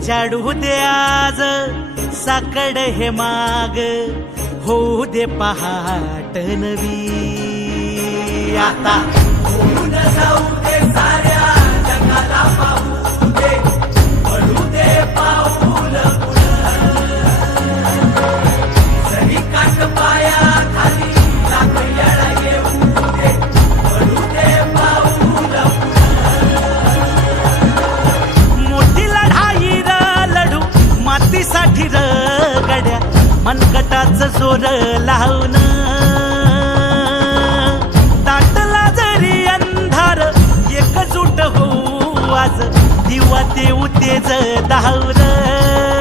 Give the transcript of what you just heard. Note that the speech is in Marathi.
उजाडू दे आज साकड हे माग, होऊ दे पहाट नवी. आता होऊन जाऊ दे साऱ्या जगाला पाहू दे, पडू दे पाऊल जरी काट पाया खाली लाकड्याला येऊ दे, पडू दे पाऊल. मोठी लढाई र लढू मातीसाठी र गड्या, मनगटाच जोर लावून. दाटला जरी अंधार एकजूट होऊ आज, दिवा देऊ तेज धावलं.